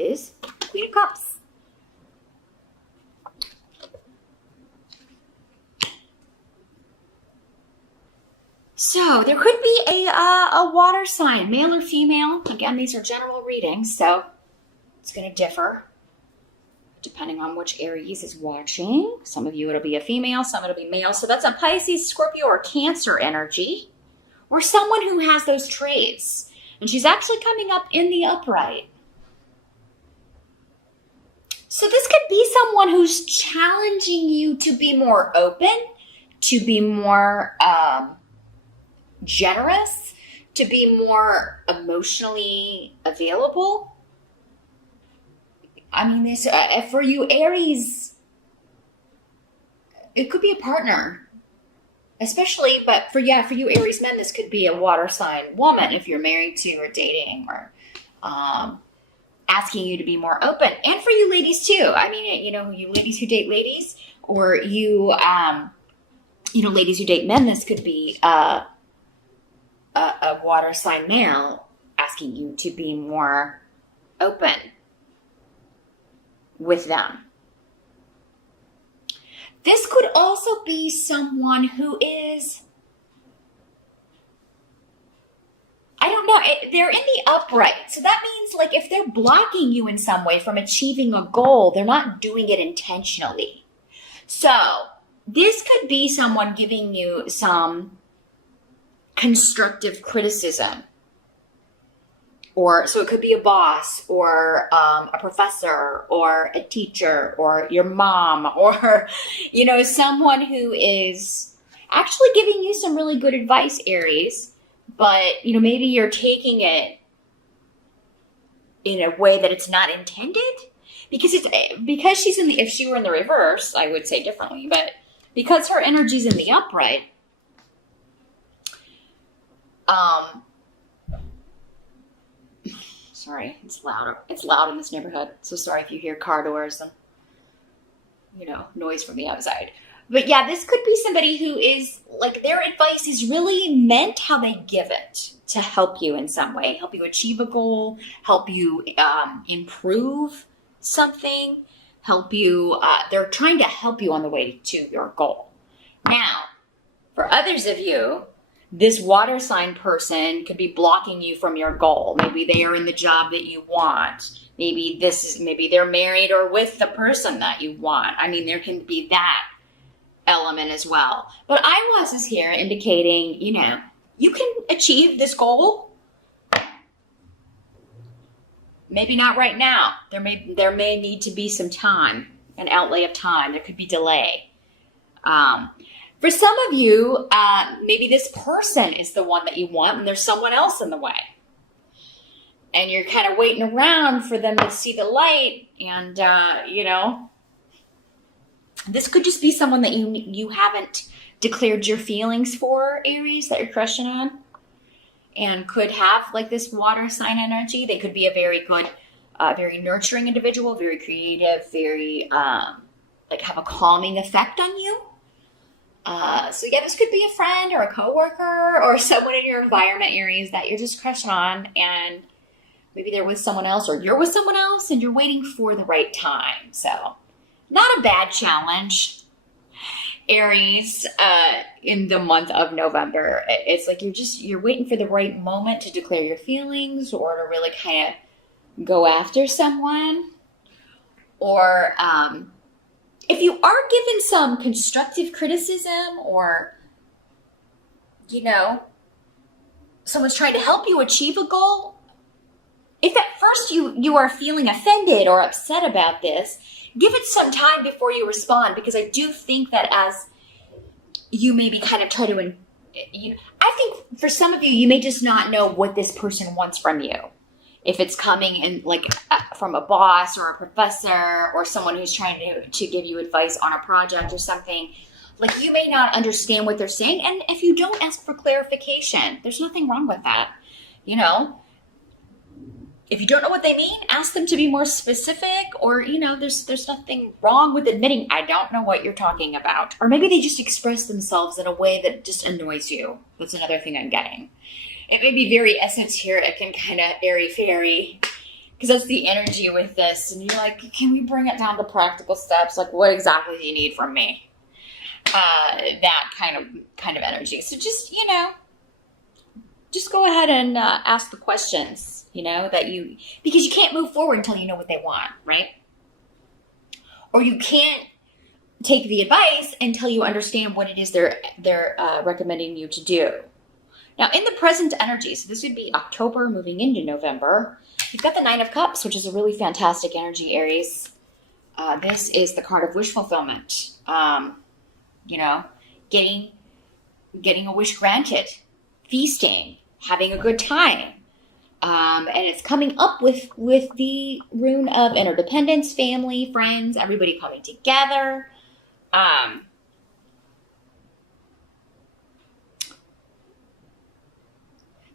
is Queen of Cups. So there could be a water sign, male or female. Again, these are general readings, so it's going to differ depending on which Aries is watching. Some of you it'll be a female, some it'll be male. So that's a Pisces, Scorpio, or Cancer energy, or someone who has those traits. And she's actually coming up in the upright. So this could be someone who's challenging you to be more open, to be more generous, to be more emotionally available. I mean, this for you Aries, it could be a partner, especially. But for you Aries men, this could be a water sign woman if you're married to or dating, or asking you to be more open. And for you ladies too. I mean, you ladies who date ladies, or you ladies who date men, this could be a water sign male asking you to be more open with them. This could also be someone who is, I don't know, they're in the upright. So that means like if they're blocking you in some way from achieving a goal, they're not doing it intentionally. So this could be someone giving you some constructive criticism. So it could be a boss, or a professor, or a teacher, or your mom, or, someone who is actually giving you some really good advice, Aries. But, maybe you're taking it in a way that it's not intended. Because if she were in the reverse, I would say differently. But because her energy's in the upright, sorry, it's loud. It's loud in this neighborhood. So sorry if you hear car doors and, noise from the outside. But yeah, this could be somebody who is like, their advice is really meant how they give it to help you in some way, help you achieve a goal, help you improve something, help you. They're trying to help you on the way to your goal. Now, for others of you, this water sign person could be blocking you from your goal. Maybe they are in the job that you want. Maybe they're married or with the person that you want. I mean, there can be that element as well. But Iwas is here indicating, you can achieve this goal. Maybe not right now. There may need to be some time, an outlay of time. There could be delay. For some of you, maybe this person is the one that you want and there's someone else in the way. And you're kind of waiting around for them to see the light. And, this could just be someone that you haven't declared your feelings for, Aries, that you're crushing on. And could have like this water sign energy. They could be a very good, very nurturing individual, very creative, very, have a calming effect on you. So yeah, this could be a friend or a coworker or someone in your environment, Aries, that you're just crushing on, and maybe they're with someone else or you're with someone else and you're waiting for the right time. So not a bad challenge, Aries, in the month of November. It's like you're waiting for the right moment to declare your feelings or to really kind of go after someone. Or, if you are given some constructive criticism or, someone's trying to help you achieve a goal, if at first you are feeling offended or upset about this, give it some time before you respond, because I do think that as you maybe kind of try to, I think for some of you, you may just not know what this person wants from you. If it's coming in from a boss or a professor or someone who's trying to give you advice on a project or something, you may not understand what they're saying. And if you don't ask for clarification, there's nothing wrong with that. If you don't know what they mean, ask them to be more specific, or, there's nothing wrong with admitting, I don't know what you're talking about. Or maybe they just express themselves in a way that just annoys you. That's another thing I'm getting. It may be very essence here. It can kind of airy-fairy Because that's the energy with this. And you're like, can we bring it down to practical steps? Like, what exactly do you need from me? That kind of energy. So just, just go ahead and ask the questions, because you can't move forward until you know what they want, right? Or you can't take the advice until you understand what it is they're recommending you to do. Now, in the present energy, so this would be October moving into November, you've got the Nine of Cups, which is a really fantastic energy, Aries. This is the card of wish fulfillment. Getting a wish granted, feasting, having a good time. And it's coming up with the rune of interdependence, family, friends, everybody coming together.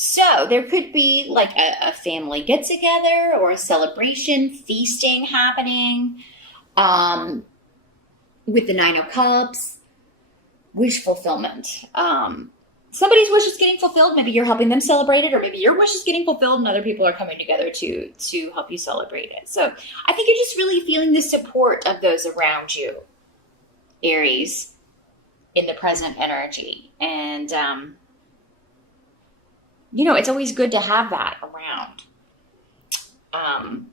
So there could be like a family get together or a celebration, feasting happening, with the Nine of Cups, wish fulfillment. Somebody's wish is getting fulfilled. Maybe you're helping them celebrate it, or maybe your wish is getting fulfilled and other people are coming together to help you celebrate it. So I think you're just really feeling the support of those around you, Aries, in the present energy. And, it's always good to have that around. And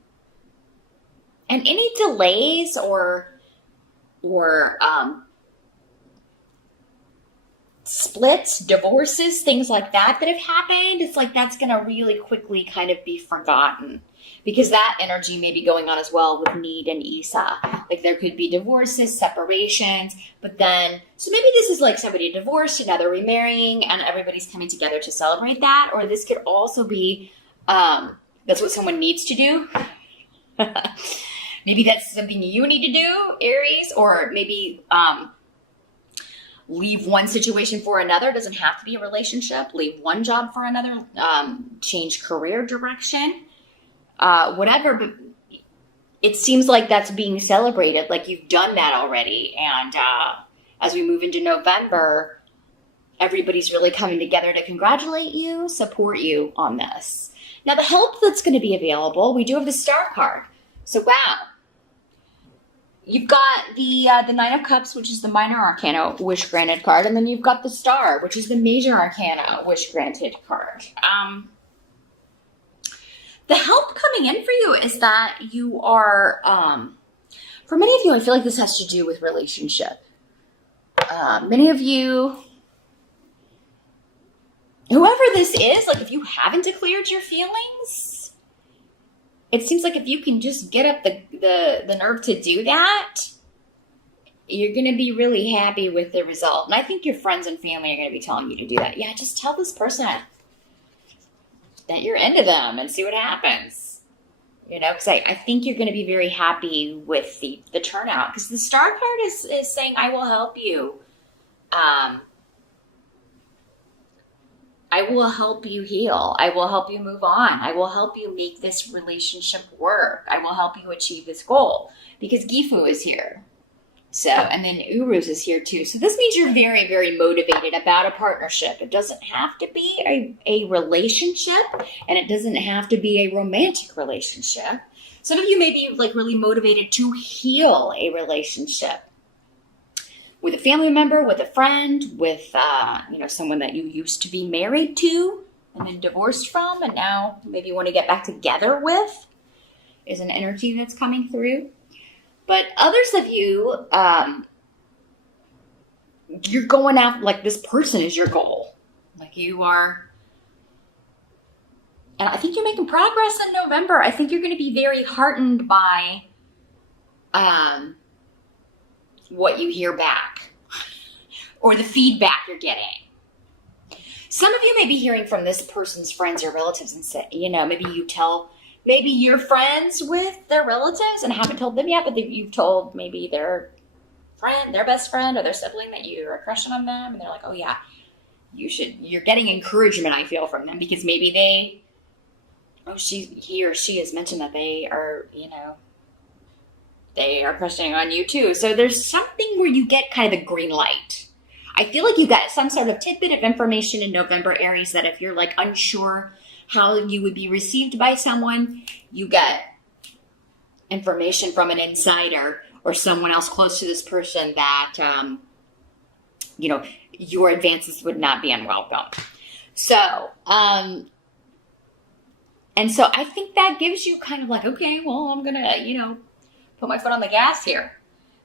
any delays or splits, divorces, things like that have happened, it's like that's going to really quickly kind of be forgotten, because that energy may be going on as well with Need and Isa. Like there could be divorces, separations, but then, so maybe this is like somebody divorced and now they're remarrying and everybody's coming together to celebrate that. Or this could also be, that's what someone needs to do. Maybe that's something you need to do, Aries, or maybe, leave one situation for another. It doesn't have to be a relationship. Leave one job for another. Change career direction. Whatever. But it seems like that's being celebrated. Like you've done that already. And as we move into November, everybody's really coming together to congratulate you, support you on this. Now, the help that's going to be available, we do have the Star card. So, wow. You've got the Nine of Cups, which is the minor arcana wish granted card, and then you've got the Star, which is the major arcana wish granted card. The help coming in for you is that you are, for many of you, I feel like this has to do with relationship. Many of you, whoever this is, like if you haven't declared your feelings, it seems like if you can just get up the nerve to do that, you're going to be really happy with the result. And I think your friends and family are going to be telling you to do that. Yeah, just tell this person that you're into them and see what happens. Because I think you're going to be very happy with the turnout. Because the Star card is saying, I will help you. I will help you heal. I will help you move on. I will help you make this relationship work. I will help you achieve this goal. Because Gifu is here. So, and then Uruz is here too. So this means you're very, very motivated about a partnership. It doesn't have to be a relationship, and it doesn't have to be a romantic relationship. Some of you may be like really motivated to heal a relationship. With a family member, with a friend, with someone that you used to be married to and then divorced from, and now maybe you want to get back together with, is an energy that's coming through. But others of you, you're going out like this person is your goal. Like you are, and I think you're making progress in November. I think you're going to be very heartened by what you hear back or the feedback you're getting. Some of you may be hearing from this person's friends or relatives and say, maybe you're friends with their relatives and haven't told them yet, but you've told maybe their friend, their best friend or their sibling that you're crushing on them. And they're like, oh yeah, you're getting encouragement, I feel, from them, because maybe he or she has mentioned that they are, they are crushing on you too. So there's something where you get kind of the green light. I feel like you got some sort of tidbit of information in November, Aries, that if you're like unsure how you would be received by someone. You get information from an insider or someone else close to this person that, your advances would not be unwelcome. So, and so I think that gives you kind of like, okay, well, I'm going to, put my foot on the gas here.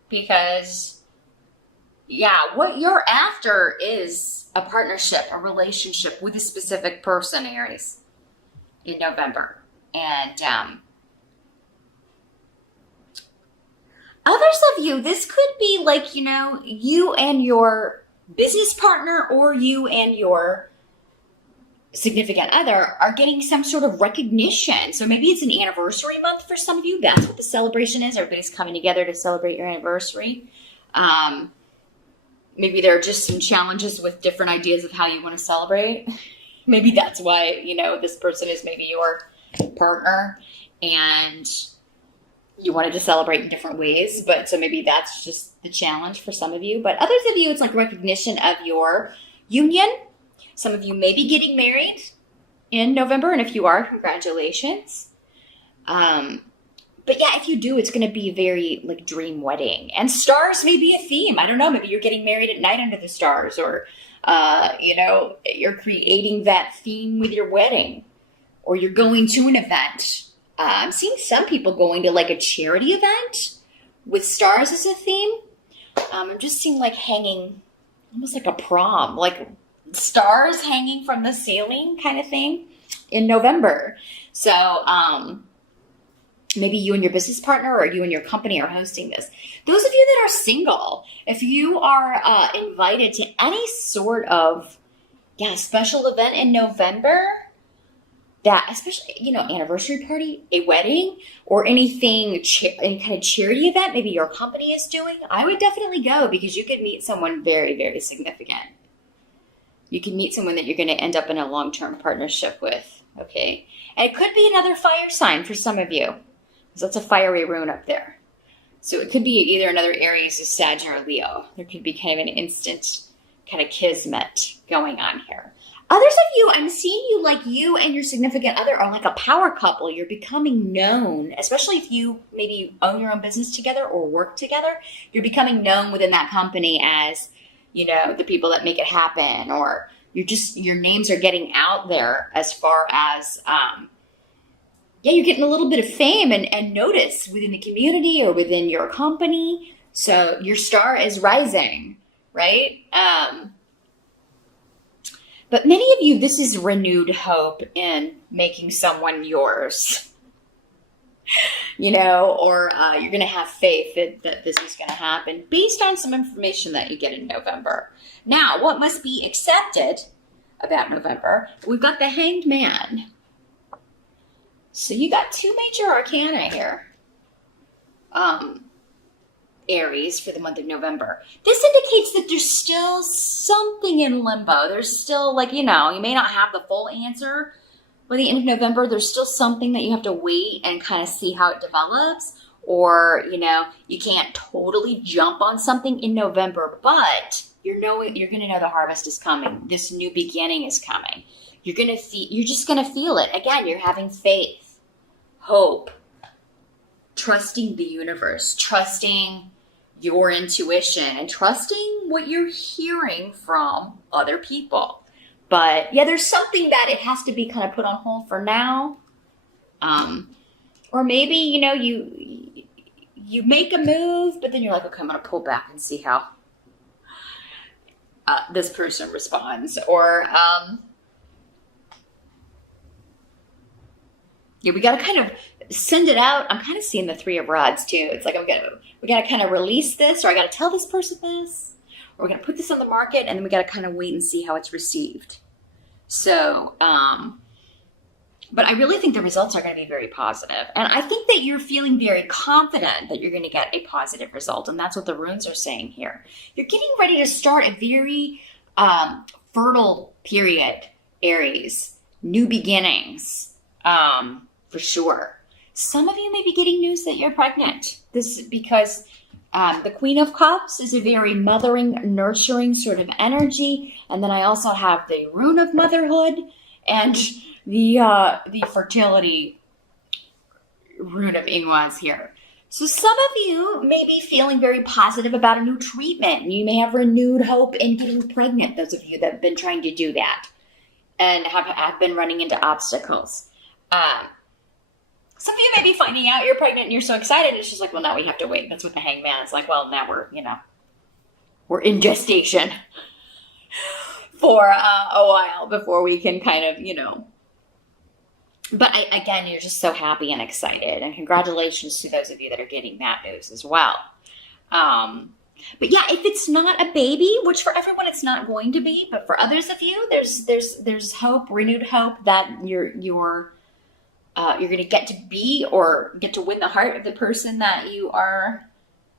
Because, what you're after is a partnership, a relationship with a specific person, Aries, in November. And others of you, this could be like, you and your business partner or you and your significant other are getting some sort of recognition. So maybe it's an anniversary month for some of you. That's what the celebration is. Everybody's coming together to celebrate your anniversary. Maybe there are just some challenges with different ideas of how you want to celebrate. Maybe that's why, this person is maybe your partner and you wanted to celebrate in different ways. But so maybe that's just the challenge for some of you. But others of you, it's like recognition of your union. Some of you may be getting married in November, and if you are, congratulations. But if you do, it's going to be very like dream wedding. And stars may be a theme. I don't know. Maybe you're getting married at night under the stars, or you're creating that theme with your wedding, or you're going to an event. I'm seeing some people going to like a charity event with stars as a theme. I'm just seeing like hanging, almost like a prom, like stars hanging from the ceiling kind of thing in November. So maybe you and your business partner or you and your company are hosting this. Those of you that are single, if you are invited to any sort of special event in November, that especially, anniversary party, a wedding, or anything, any kind of charity event maybe your company is doing, I would definitely go because you could meet someone very, very significant. You can meet someone that you're going to end up in a long-term partnership with, okay? And it could be another fire sign for some of you, because that's a fiery rune up there. So it could be either another Aries, a Sag, or a Leo. There could be kind of an instant kind of kismet going on here. Others of you, I'm seeing you like you and your significant other are like a power couple. You're becoming known, especially if you maybe own your own business together or work together. You're becoming known within that company as, the people that make it happen, or your names are getting out there as far as, you're getting a little bit of fame and notice within the community or within your company. So your star is rising, right? But many of you, this is renewed hope in making someone yours, or you're going to have faith that this is going to happen based on some information that you get in November. Now, what must be accepted about November? We've got the Hanged Man. So you got two major arcana here. Aries for the month of November. This indicates that there's still something in limbo. There's still you may not have the full answer by the end of November. There's still something that you have to wait and kind of see how it develops. Or, you can't totally jump on something in November, but you're going to know the harvest is coming. This new beginning is coming. You're just going to feel it. Again, you're having faith, hope, trusting the universe, trusting your intuition, and trusting what you're hearing from other people. But there's something that it has to be kind of put on hold for now. Or maybe, you make a move, but then you're like, okay, I'm going to pull back and see how this person responds. Or, we got to kind of send it out. I'm kind of seeing the Three of Rods too. It's like we got to kind of release this, or I got to tell this person this, or we're going to put this on the market, and then we got to kind of wait and see how it's received. So, but I really think the results are going to be very positive. And I think that you're feeling very confident that you're going to get a positive result. And that's what the runes are saying here. You're getting ready to start a very fertile period, Aries. New beginnings, for sure. Some of you may be getting news that you're pregnant. This is because the Queen of Cups is a very mothering, nurturing sort of energy. And then I also have the rune of motherhood. And the fertility rune of Ingwas here. So some of you may be feeling very positive about a new treatment. You may have renewed hope in getting pregnant, those of you that have been trying to do that and have been running into obstacles. Some of you may be finding out you're pregnant and you're so excited. It's just like, well, now we have to wait. That's what the hangman is like. Well, now we're in gestation for a while before we can kind of, But again, you're just so happy and excited. And congratulations to those of you that are getting that news as well. But yeah, if it's not a baby, which for everyone it's not going to be, but for others of you, there's hope, renewed hope that you're going to get to be or get to win the heart of the person that you are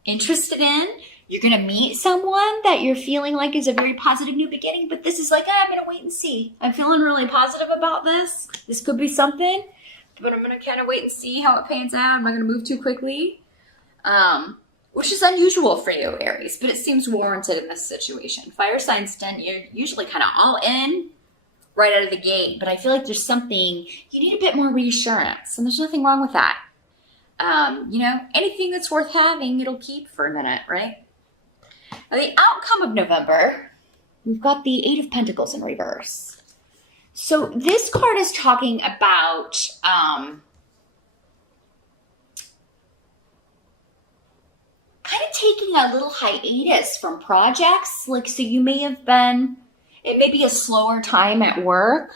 interested in. You're going to meet someone that you're feeling like is a very positive new beginning, but this is like, I'm going to wait and see. I'm feeling really positive about this. This could be something, but I'm going to kind of wait and see how it pans out. I'm not going to move too quickly, which is unusual for you, Aries, but it seems warranted in this situation. Fire signs you're usually kind of all in right out of the gate, but I feel like there's something, you need a bit more reassurance, and there's nothing wrong with that. Anything that's worth having, it'll keep for a minute, right? Now, the outcome of November, we've got the Eight of Pentacles in reverse. So this card is talking about kind of taking a little hiatus from projects. Like, so you may have been, it may be a slower time at work.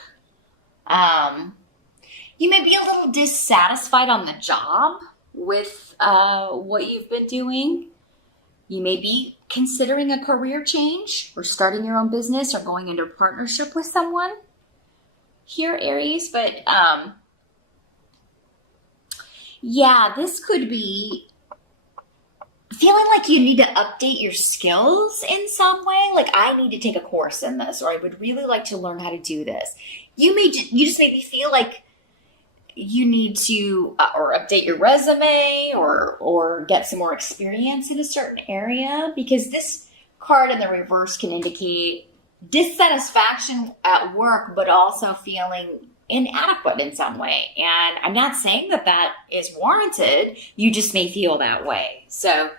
You may be a little dissatisfied on the job with what you've been doing. You may be considering a career change or starting your own business or going into a partnership with someone here, Aries. But yeah, this could be feeling like you need to update your skills in some way. Like, I need to take a course in this, or I would really like to learn how to do this. You just maybe feel like you need to or update your resume or get some more experience in a certain area, because this card in the reverse can indicate dissatisfaction at work, but also feeling inadequate in some way. And I'm not saying that is warranted. You just may feel that way. So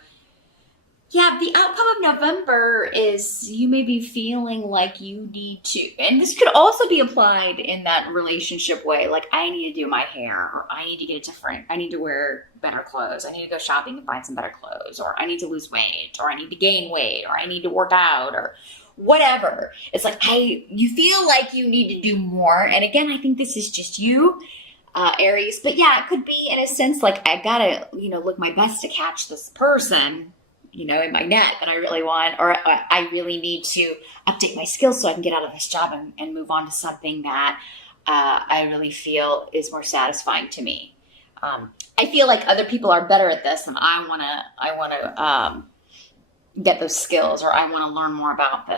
yeah, the outcome of November is you may be feeling like you need to, and this could also be applied in that relationship way. Like, I need to do my hair, or I need to get different. I need to wear better clothes. I need to go shopping and find some better clothes, or I need to lose weight, or I need to gain weight, or I need to work out, or whatever. It's like, you feel like you need to do more. And again, I think this is just you, Aries. But yeah, it could be in a sense like, I gotta, look my best to catch this person, in my net that I really want, or I really need to update my skills so I can get out of this job and move on to something that I really feel is more satisfying to me. I feel like other people are better at this, and I want to get those skills, or I want to learn more about this.